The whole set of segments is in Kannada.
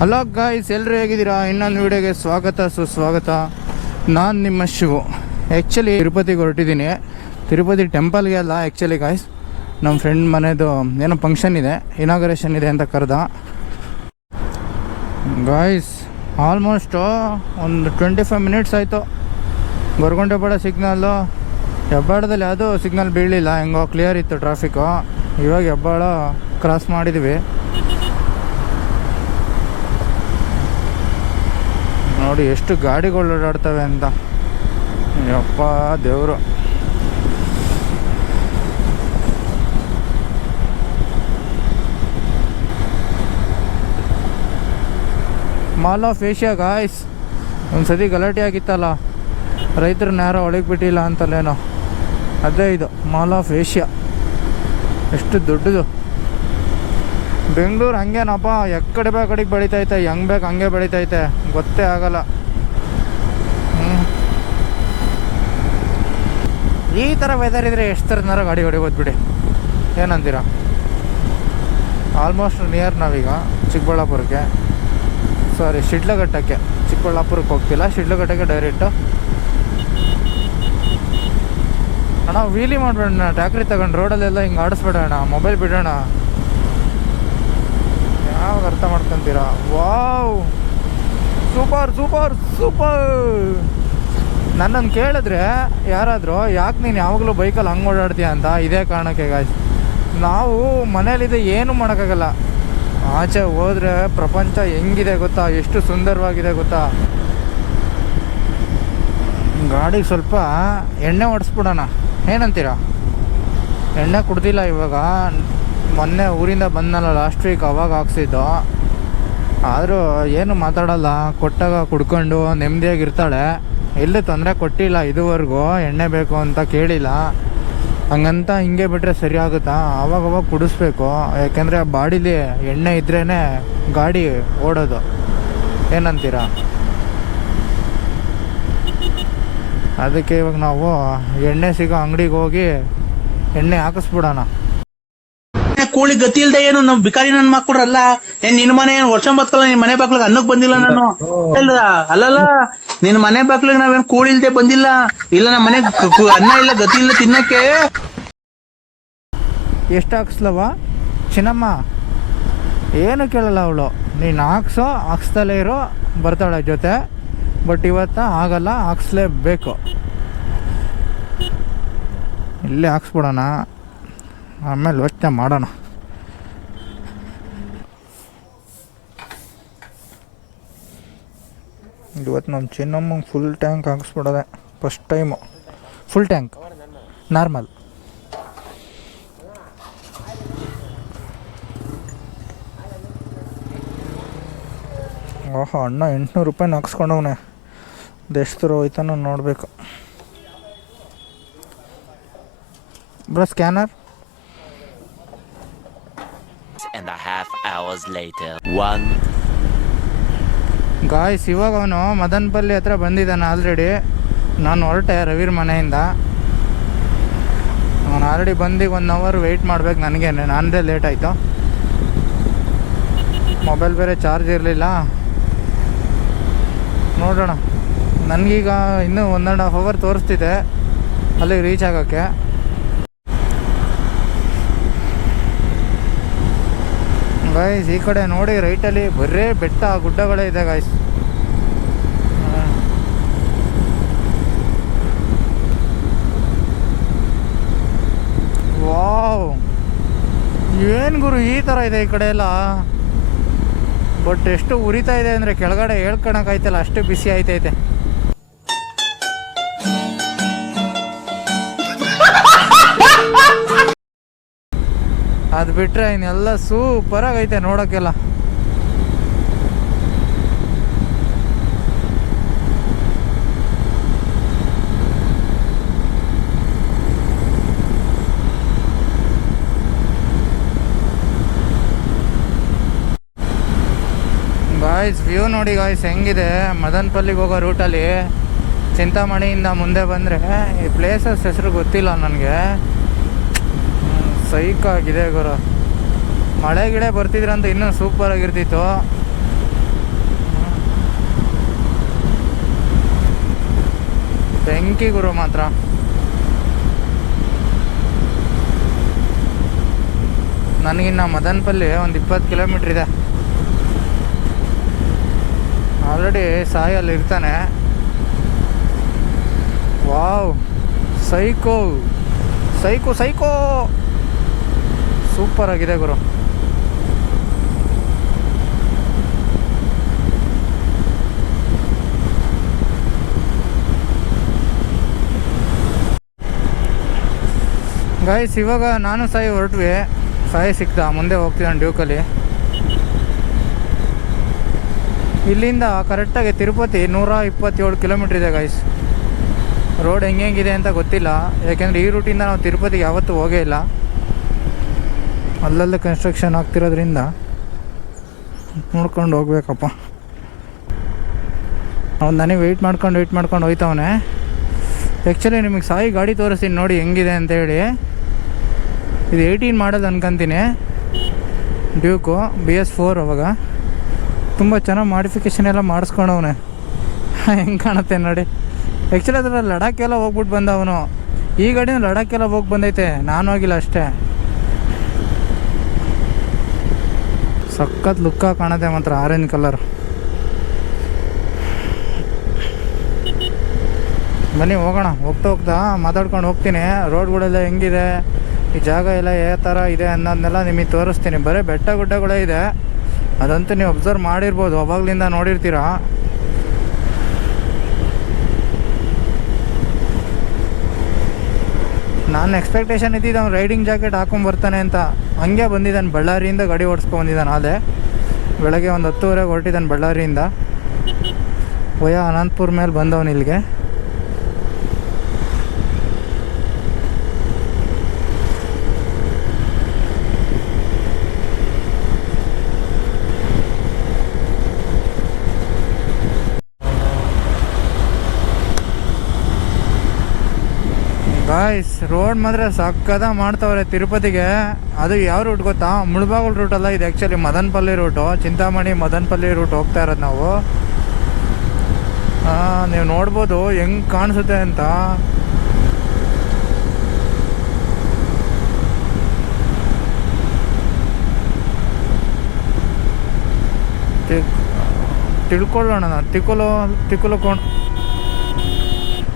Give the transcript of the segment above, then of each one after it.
ಹಲೋ ಗಾಯ್ಸ್ ಎಲ್ಲರೂ ಹೇಗಿದ್ದೀರಾ? ಇನ್ನೊಂದು ವೀಡಿಯೋಗೆ ಸ್ವಾಗತ, ಸುಸ್ವಾಗತ. ನಾನು ನಿಮ್ಮ ಶಿವು. ಆ್ಯಕ್ಚುಲಿ ತಿರುಪತಿಗೆ ಹೊರಟಿದ್ದೀನಿ. ತಿರುಪತಿ ಟೆಂಪಲ್ಗೆ ಅಲ್ಲ ಆ್ಯಕ್ಚುಲಿ ಗಾಯ್ಸ್ ನಮ್ಮ ಫ್ರೆಂಡ್ ಮನೆದು ಏನೋ ಫಂಕ್ಷನ್ ಇದೆ ಇನಾಗ್ರೇಷನ್ ಇದೆ ಅಂತ ಕರೆದ. ಗಾಯ್ಸ್ ಆಲ್ಮೋಸ್ಟು ಒಂದು ಟ್ವೆಂಟಿ ಫೈವ್ ಮಿನಿಟ್ಸ್ ಆಯಿತು ಗೊರಗುಂಟೆಪಾಡ ಸಿಗ್ನಲ್ಲು ಹೆಬ್ಬಾಳದಲ್ಲಿ ಯಾವುದೂ ಸಿಗ್ನಲ್ ಬೀಳಲಿಲ್ಲ. ಹೆಂಗೋ ಕ್ಲಿಯರ್ ಇತ್ತು ಟ್ರಾಫಿಕ್ಕು ಇವಾಗ ಹೆಬ್ಬಾಳ ಕ್ರಾಸ್ ಮಾಡಿದ್ವಿ. ನೋಡಿ ಎಷ್ಟು ಗಾಡಿಗಳು ಓಡಾಡ್ತವೆ ಅಂತ. ಯಪ್ಪ ದೇವರು. ಮಾಲ್ ಆಫ್ ಏಷ್ಯಾ ಗಾಯ್ಸ್ ಒಂದು ಸತಿ ಗಲಾಟೆ ಆಗಿತ್ತಲ್ಲ. ರೈತರನ್ನ ಯಾರೋ ಒಳಗೆ ಬಿಟ್ಟಿಲ್ಲ ಅಂತಲ್ಲೇನೋ. ಅದೇ ಇದು ಮಾಲ್ ಆಫ್ ಏಷ್ಯಾ ಎಷ್ಟು ದೊಡ್ಡದು. ಬೆಂಗಳೂರು ಹಂಗೇನಪ್ಪ? ಎಕ್ಕಡೆ ಬೇಕು ಕಡೆಗೆ ಬೆಳಿತೈತೆ, ಹೆಂಗೆ ಬೇಕು ಹಂಗೆ ಬೆಳಿತೈತೆ. ಗೊತ್ತೇ ಆಗಲ್ಲ. ಈ ಥರ ವೆದರ್ ಇದ್ರೆ ಎಷ್ಟು ಥರನಾರ ಗಾಡಿ ಹೊಡಿಬೋದು ಬಿಡಿ. ಏನಂತೀರಾ? ಆಲ್ಮೋಸ್ಟ್ ನಿಯರ್ ನಾವೀಗ, ಚಿಕ್ಕಬಳ್ಳಾಪುರಕ್ಕೆ. ಸಾರಿ ಶಿಡ್ಲಘಟ್ಟಕ್ಕೆ. ಚಿಕ್ಕಬಳ್ಳಾಪುರಕ್ಕೆ ಹೋಗ್ತಿಲ್ಲ, ಶಿಡ್ಲಘಟ್ಟಕ್ಕೆ ಡೈರೆಕ್ಟು ಅಣ್ಣ ವೀಲಿ ಮಾಡ್ಬೇಡ ಟ್ಯಾಕ್ರಿ ತಗೊಂಡು ರೋಡಲ್ಲೆಲ್ಲ ಹಿಂಗೆ ಆಡಿಸ್ಬೇಡ ಮೊಬೈಲ್ ಬಿಡೋಣ. ಯಾವಾಗ ಅರ್ಥ ಮಾಡ್ಕೊಂತೀರಾ? ವಾವ್! Super super super! ನನ್ನನ್ನು ಕೇಳಿದ್ರೆ ಯಾರಾದರೂ, ಯಾಕೆ ನೀನು ಯಾವಾಗಲೂ ಬೈಕಲ್ಲಿ ಹಂಗೆ ಓಡಾಡ್ತೀಯ ಅಂತ ಇದೇ ಕಾರಣಕ್ಕೆ ಗಾಯ್ಸ್ ನಾವು ಮನೇಲಿದೆ ಏನು ಮಾಡೋಕ್ಕಾಗಲ್ಲ. ಆಚೆ ಹೋದರೆ ಪ್ರಪಂಚ ಹೆಂಗಿದೆ ಗೊತ್ತಾ? ಎಷ್ಟು ಸುಂದರವಾಗಿದೆ ಗೊತ್ತಾ? ಗಾಡಿಗೆ ಸ್ವಲ್ಪ ಎಣ್ಣೆ ಹೊಡೆಸ್ಬಿಡೋಣ ಏನಂತೀರಾ? ಎಣ್ಣೆ ಕುಡ್ದಿಲ್ಲ ಇವಾಗ. ಮೊನ್ನೆ ಊರಿಂದ ಬಂದನಲ್ಲ ಲಾಸ್ಟ್ ವೀಕ್ ಅವಾಗ ಹಾಕ್ಸಿದ್ದು. ಆದರೂ ಏನು ಮಾತಾಡಲ್ಲ, ಕೊಟ್ಟಾಗ ಕುಡ್ಕೊಂಡು ನೆಮ್ಮದಿಯಾಗಿರ್ತಾಳೆ. ಎಲ್ಲೂ ತೊಂದರೆ ಕೊಟ್ಟಿಲ್ಲ ಇದುವರೆಗೂ, ಎಣ್ಣೆ ಬೇಕು ಅಂತ ಕೇಳಿಲ್ಲ. ಹಂಗಂತ ಹಿಂಗೆ ಬಿಟ್ಟರೆ ಸರಿ ಆಗುತ್ತಾ? ಆವಾಗವಾಗ ಕುಡಿಸ್ಬೇಕು. ಯಾಕೆಂದರೆ ಬಾಡಿಲಿ ಎಣ್ಣೆ ಇದ್ರೇ ಗಾಡಿ ಓಡೋದು. ಏನಂತೀರಾ? ಅದಕ್ಕೆ ಇವಾಗ ನಾವು ಎಣ್ಣೆ ಸಿಗೋ ಅಂಗಡಿಗೆ ಹೋಗಿ ಎಣ್ಣೆ ಹಾಕಿಸ್ಬಿಡೋಣ. ಕೂಳಿ ಗತಿ ಇಲ್ದೆ ಏನು? ನಮ್ ಬಿಕಾರಿ ನನ್ ಮಾಡ್ಕೊಡ್ರಲ್ಲ ಏನ್ ನಿನ್ ಮನೆ ಏನ್ ವರ್ಷ ಬತ್ಕಲ್ಲ ನಿನ್ ಮನೆ ಬಾಗ್ಲಿಗೆ ಅನ್ನಕ್ ಬಂದಿಲ್ಲ ನಾನು. ಅಲ್ಲಲ್ಲ, ನಿನ್ ಮನೆ ಬಾಗ್ಲಿಗೆ ನಾವೇನ್ ಕೂಳಿ ಇಲ್ದೆ ಬಂದಿಲ್ಲ? ಇಲ್ಲ, ನಮ್ ಮನೆ ಅನ್ನ ಇಲ್ಲ, ಗತಿ ಇಲ್ಲ ತಿನ್ನಕ್ಕೆ. ಎಷ್ಟ್ ಹಾಕ್ಸ್ಲವ ಚಿನ್ನಮ್ಮ, ಏನು ಕೇಳಲ್ಲ ಅವಳು. ನೀನ್ ಹಾಕ್ಸೋ, ಹಾಕ್ಸ್ದಲೇ ಇರೋ, ಬರ್ತಾಳ ಜೊತೆ. ಬಟ್ ಇವತ್ತ ಆಗಲ್ಲ, ಹಾಕ್ಸ್ಲೇಬೇಕು. ಇಲ್ಲೇ ಹಾಕ್ಸ್ಬಿಡೋಣ. ಆಮೇಲೆ ಯೋಚನೆ ಮಾಡೋಣ. ಇವತ್ತು ನಮ್ಮ Chinnamma full tank ಹಾಕಿಸ್ಬಿಡೋದೆ. First time full tank normal ಓಹೋ, ಅಣ್ಣ ಎಂಟುನೂರು ರೂಪಾಯಿ ಹಾಕ್ಸ್ಕೊಂಡವನೆ. ಎಷ್ಟು ದೂರ ನೋಡಬೇಕು. Bro scanner and a half hours later. One. Guys ಇವಾಗ ಅವನು ಮದನ್ಪಲ್ಲಿ ಹತ್ರ ಬಂದಿದ್ದಾನೆ ಆಲ್ರೆಡಿ ನಾನು ಹೊರಟೆ ರವಿರ್ ಮನೆಯಿಂದ. ಅವನು ಆಲ್ರೆಡಿ ಬಂದು ಒನ್ ಅವರ್ ವೆಯ್ಟ್ ಮಾಡ್ಬೇಕು ನನಗೇನೆ. ನನ್ನದೇ ಲೇಟ್ ಆಯಿತು. ಮೊಬೈಲ್ ಬೇರೆ ಚಾರ್ಜ್ ಇರಲಿಲ್ಲ. ನೋಡೋಣ. ನನಗೀಗ ಇನ್ನೂ ಒನ್ ಆ್ಯಂಡ್ ಹಾಫ್ ಅವರ್ ತೋರಿಸ್ತಿದೆ. ಅಲ್ಲಿಗೆ ರೀಚ್ ಆಗೋಕ್ಕೆ. ಗಾಯ್ಸ್ ಈ ಕಡೆ ನೋಡಿ, ರೈಟಲ್ಲಿ ಬರೇ ಬೆಟ್ಟ, ಗುಡ್ಡಗಳೇ ಇದೆ ಗಾಯ್ಸ್ ವಾವ್. ಏನ್ ಗುರು, ಈ ಥರ ಇದೆ ಈ ಕಡೆ ಎಲ್ಲ? ಬಟ್ ಎಷ್ಟು ಉರಿತಾ ಇದೆ ಅಂದರೆ ಕೆಳಗಡೆ ಹೇಳ್ಕೊಳಕ್ಕಾಯ್ತಲ್ಲ ಅಷ್ಟು ಬಿಸಿ ಆಯ್ತೈತೆ. ಅದು ಬಿಟ್ಟರೆ ಇನ್ನೆಲ್ಲ ಸೂಪರ್ ಆಗೈತೆ ನೋಡೋಕ್ಕೆಲ್ಲ ಗಾಯ್ಸ್ ವ್ಯೂ ನೋಡಿ ಗಾಯ್ಸ್ ಹೆಂಗಿದೆ? ಮದನ್ಪಲ್ಲಿಗೆ ಹೋಗೋ ರೂಟಲ್ಲಿ ಚಿಂತಾಮಣಿಯಿಂದ ಮುಂದೆ ಬಂದರೆ ಈ ಪ್ಲೇಸಸ್ ಹೆಸರು ಗೊತ್ತಿಲ್ಲ ನನಗೆ. ಸೈಕಾಗಿದೆ ಗುರು. ಮಳೆ ಗಿಡೆ ಬರ್ತಿದ್ರಂತ ಇನ್ನೂ ಸೂಪರ್ ಆಗಿರ್ತಿತ್ತು. ಬೆಂಕಿ ಗುರು ಮಾತ್ರ. ನನಗಿನ್ನ ಮದನ್ಪಲ್ಲಿ ಒಂದು ಇಪ್ಪತ್ತು ಕಿಲೋಮೀಟ್ರ್ ಇದೆ. ಆಲ್ರೆಡಿ ಸಾಯಿ ಅಲ್ಲಿ ಇರ್ತಾನೆ. Wow psycho psycho psycho. Super ಆಗಿದೆ ಗುರು. ಗಾಯ್ಸ್ ಇವಾಗ ನಾನು ಸಾಯಿ ಹೊರಟ್ವಿ. ಸಾಯಿ ಸಿಕ್ತ, ಮುಂದೆ ಹೋಗ್ತಿದ್ದಾನೆ ಡ್ಯೂಕಲ್ಲಿ. ಇಲ್ಲಿಂದ ಕರೆಕ್ಟಾಗಿ ತಿರುಪತಿ ನೂರ ಇಪ್ಪತ್ತೇಳು ಕಿಲೋಮೀಟ್ರ್ ಇದೆ ಗಾಯ್ಸ್ ರೋಡ್ ಹೆಂಗೆ ಹೆಂಗಿದೆ ಅಂತ ಗೊತ್ತಿಲ್ಲ. ಯಾಕೆಂದರೆ ಈ ರೂಟಿಂದ ನಾವು ತಿರುಪತಿಗೆ ಯಾವತ್ತೂ ಹೋಗೇ ಇಲ್ಲ. ಅಲ್ಲಲ್ಲೇ ಕನ್ಸ್ಟ್ರಕ್ಷನ್ ಆಗ್ತಿರೋದ್ರಿಂದ ನೋಡ್ಕೊಂಡು ಹೋಗ್ಬೇಕಪ್ಪ. ಅವ್ನು ನನಗೆ ವೆಯ್ಟ್ ಮಾಡ್ಕೊಂಡು ವೆಯ್ಟ್ ಮಾಡ್ಕೊಂಡು ಹೋಯ್ತವನೆ. ಆ್ಯಕ್ಚುಲಿ ನಿಮಗೆ ಸಾಯಿ ಗಾಡಿ ತೋರಿಸ್ತೀನಿ ನೋಡಿ ಹೆಂಗಿದೆ ಅಂತ ಹೇಳಿ. ಇದು ಏಯ್ಟೀನ್ ಮಾಡೋದು ಅನ್ಕೊಂತೀನಿ. ಡ್ಯೂಕು ಬಿ ಎಸ್ ಫೋರ್ ಅವಾಗ. ತುಂಬ ಚೆನ್ನಾಗಿ ಮಾಡಿಫಿಕೇಷನ್ ಎಲ್ಲ ಮಾಡಿಸ್ಕೊಂಡವನೆ. ಹೆಂಗೆ ಕಾಣುತ್ತೆ ನೋಡಿ. ಆ್ಯಕ್ಚುಲಿ ಅದರ ಎಲ್ಲ ಹೋಗ್ಬಿಟ್ಟು ಬಂದ ಅವನು ಈ ಗಾಡಿನ ಎಲ್ಲ ಹೋಗಿ ಬಂದೈತೆ. ನಾನು ಹೋಗಿಲ್ಲ ಅಷ್ಟೇ. ಸಖತ್ ಲುಕ್ಕ ಕಾಣುತ್ತೆ ಮಾತ್ರ ಆರೆಂಜ್ ಕಲರ್ ಬನ್ನಿ, ಹೋಗೋಣ. ಹೋಗ್ತಾ ಹೋಗ್ತಾ ಮಾತಾಡ್ಕೊಂಡು ಹೋಗ್ತೀನಿ. ರೋಡ್ಗಳೆಲ್ಲ ಹೆಂಗಿದೆ? ಈ ಜಾಗ ಎಲ್ಲ ಯಾವ ಥರ ಇದೆ ಅನ್ನೋದನ್ನೆಲ್ಲ ನಿಮಗೆ ತೋರಿಸ್ತೀನಿ. ಬರೀ ಬೆಟ್ಟ ಗುಡ್ಡಗಳೇ ಇದೆ. ಅದಂತೂ ನೀವು ಅಬ್ಸರ್ವ್ ಮಾಡಿರ್ಬೋದು. ಅವಾಗಲಿಂದ ನೋಡಿರ್ತೀರಾ? ನಾನು ಎಕ್ಸ್ಪೆಕ್ಟೇಷನ್ ಇದ್ದಿದ್ದು ಅವ್ನು ರೈಡಿಂಗ್ ಜಾಕೆಟ್ ಹಾಕೊಂಡ್ ಬರ್ತಾನೆ ಅಂತ ಹಂಗೆ ಬಂದಿದ್ದಾನೆ ಬಳ್ಳಾರಿಯಿಂದ ಗಾಡಿ ಓಡಿಸ್ಕೊಂಡು ಬಂದಿದ್ದಾನೆ. ಅದೇ ಬೆಳಗ್ಗೆ ಒಂದು ಹತ್ತುವರೆಗೆ ಹೊರಟಿದ್ದಾನೆ ಬಳ್ಳಾರಿಯಿಂದ. ಹೋಯ ಅನಂತಪುರ ಮೇಲೆ ಬಂದವನು ಇಲ್ಲಿಗೆ. ಗಾಯ್ಸ್ ರೋಡ್ ಮಾತ್ರ ಸಕ್ಕದ ಮಾಡ್ತಾವ್ರೆ ತಿರುಪತಿಗೆ. ಅದು ಯಾವ ರೂಟ್ ಗೊತ್ತಾ? ಮುಳಬಾಗಲ್ ರೂಟ್ ಅಲ್ಲ ಇದು actually Madanapalle route Chintamani Madanapalle route ಹೋಗ್ತಾ ಇರೋದು ನಾವು. ನೀವು ನೋಡ್ಬೋದು ಹೆಂಗ್ ಕಾಣಿಸುತ್ತೆ ಅಂತ. ತಿಳ್- ತಿಳ್ಕೊಳ್ಳೋಣ ತಿಕ್ಕಲು ತಿಕ್ಕಲುಕೊಂಡು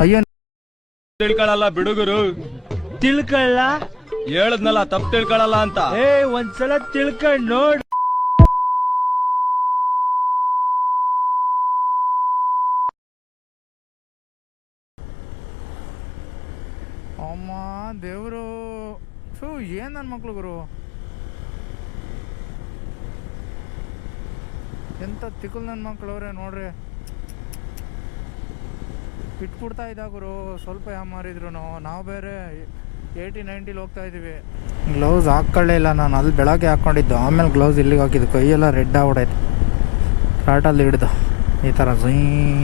ಅಯ್ಯೋ ತಿಳ್ಕೊಳಲ್ಲ ಬಿಡುಗರು. ತಿಳ್ಕೊಳ್ಳ? ಹೇಳದ್ನಲ್ಲ ತಪ್ಪು ತಿಳ್ಕೊಳ್ಳಲ್ಲ ಅಂತ. ಏ ಒಂದ್ಸಲ ತಿಳ್ಕೊಂಡ್ ನೋಡ್. ಅಮ್ಮ ದೇವ್ರು. ಸು ಏನ್ ನನ್ ಮಕ್ಳು ಗುರು? ಎಂತ ತಿಕ್ಕಲ್ ನನ್ನ ಮಕ್ಳು ಅವ್ರೆ ನೋಡ್ರಿ. ಬಿಟ್ಬಿಡ್ತಾ ಇದ್ದ ಗುರು, ಸ್ವಲ್ಪ ಯಾಮಾರಿದ್ರು ನಾವು ಬೇರೆ ಏಯ್ಟಿ, ನೈಂಟಿಲಿ ಹೋಗ್ತಾ ಇದ್ದೀವಿ ಗ್ಲೌಸ್ ಹಾಕ್ಕೊಳ್ಳೇ ಇಲ್ಲ ನಾನು ಅಲ್ಲಿ ಬೆಳಗ್ಗೆ ಹಾಕ್ಕೊಂಡಿದ್ದು, ಆಮೇಲೆ ಗ್ಲೌಸ್ ಇಲ್ಲಿಗೆ ಹಾಕಿದ್ದು, ಕೈಯೆಲ್ಲ ರೆಡ್ ಆಗ್ಬಿಡೈತೆ. ರಾಟಲ್ಲಿ ಹಿಡ್ದು, ಈ ಥರ ಝೀ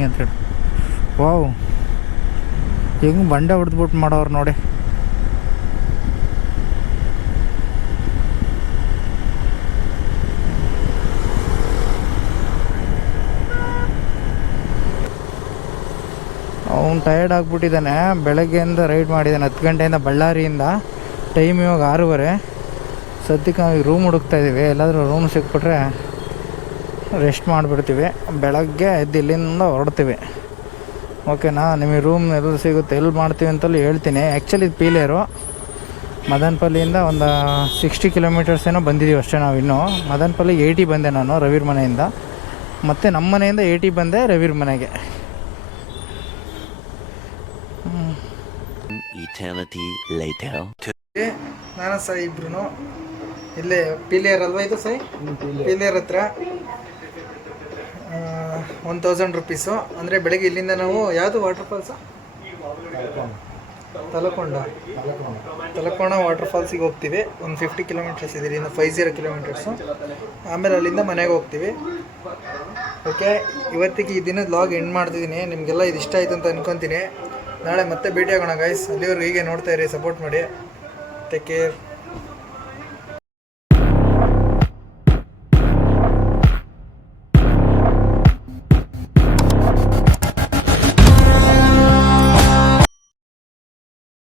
ಅಂತ ಹೇಳಿ ವಾವ್ ಹೆಂಗೆ ಬಂಡೆ ಹೊಡೆದ್ಬಿಟ್ಟು ಮಾಡೋರು ನೋಡಿ. ಅವ್ನು ಟಯರ್ಡ್ ಆಗಿಬಿಟ್ಟಿದ್ದಾನೆ ಬೆಳಗ್ಗೆಯಿಂದ ರೈಡ್ ಮಾಡಿದ್ದಾನೆ ಹತ್ತು ಗಂಟೆಯಿಂದ ಬಳ್ಳಾರಿಯಿಂದ. ಟೈಮ್ ಇವಾಗ ಆರೂವರೆ. ಸದ್ಯಕ್ಕೆ ನಾವು ರೂಮ್ ಹುಡುಕ್ತಾ ಇದ್ದೀವಿ ಎಲ್ಲಾದರೂ ರೂಮ್ ಸಿಕ್ಬಿಟ್ರೆ ರೆಸ್ಟ್ ಮಾಡಿಬಿಡ್ತೀವಿ. ಬೆಳಗ್ಗೆ ಎದ್ದು ಇಲ್ಲಿಂದ ಹೊರಡ್ತೀವಿ. ಓಕೆನಾ ನಿಮಗೆ ರೂಮ್ ಎಲ್ಲ ಸಿಗುತ್ತೆ ಎಲ್ಲಿ ಮಾಡ್ತೀವಿ ಅಂತಲೂ ಹೇಳ್ತೀನಿ. ಆ್ಯಕ್ಚುಲಿ ಇದು ಪೀಲೇರು ಮದನಪಲ್ಲಿಯಿಂದ ಒಂದು ಸಿಕ್ಸ್ಟಿ ಕಿಲೋಮೀಟರ್ಸ್ ಏನೋ ಬಂದಿದ್ದೀವಿ ಅಷ್ಟೇ ನಾವು ಇನ್ನೂ. ಮದನಪಲ್ಲಿ ಏಯ್ಟಿ ಬಂದೆ ನಾನು ರವಿರ್ ಮನೆಯಿಂದ. ಮತ್ತು ನಮ್ಮ ಮನೆಯಿಂದ ಏಯ್ಟಿ ಬಂದೆ ರವಿರ್ ಮನೆಗೆ. Eternity later. ನಾನು ಸಹ ಇಬ್ರು ಇಲ್ಲೇ ಪಿಲಿಯರ್ ಅಲ್ವಾ ಇದು ಸೈ ಪಿಲಿಯರ್ ಹತ್ರ. ಒನ್ ತೌಸಂಡ್ ರುಪೀಸು ಅಂದರೆ ಬೆಳಗ್ಗೆ ಇಲ್ಲಿಂದ ನಾವು ಯಾವುದು water falls Talakona Talakona water ಫಾಲ್ಸಿಗೆ ಹೋಗ್ತೀವಿ. ಒಂದು ಫಿಫ್ಟಿ ಕಿಲೋಮೀಟರ್ಸ್ ಇದೆ ಇನ್ನು ಫೈವ್ ಜೀರೋ ಕಿಲೋಮೀಟರ್ಸು ಆಮೇಲೆ ಅಲ್ಲಿಂದ ಮನೆಗೆ ಹೋಗ್ತೀವಿ. ಓಕೆ ಇವತ್ತಿಗೆ ಈ ದಿನದ ಲಾಗ್ ಎಂಡ್ ಮಾಡ್ತಿದ್ದೀನಿ. ನಿಮಗೆಲ್ಲ ಇದು ಇಷ್ಟ ಆಯಿತು ಅಂತ ಅನ್ಕೊತೀನಿ. ನಾಳೆ ಮತ್ತೆ ಭೇಟಿ ಆಗೋಣ ಗೈಸ್ ಅಲ್ಲಿವರೆಗೂ ಹೀಗೆ ನೋಡ್ತಾ ಇರಿ ಸಪೋರ್ಟ್ ಮಾಡಿ. Take care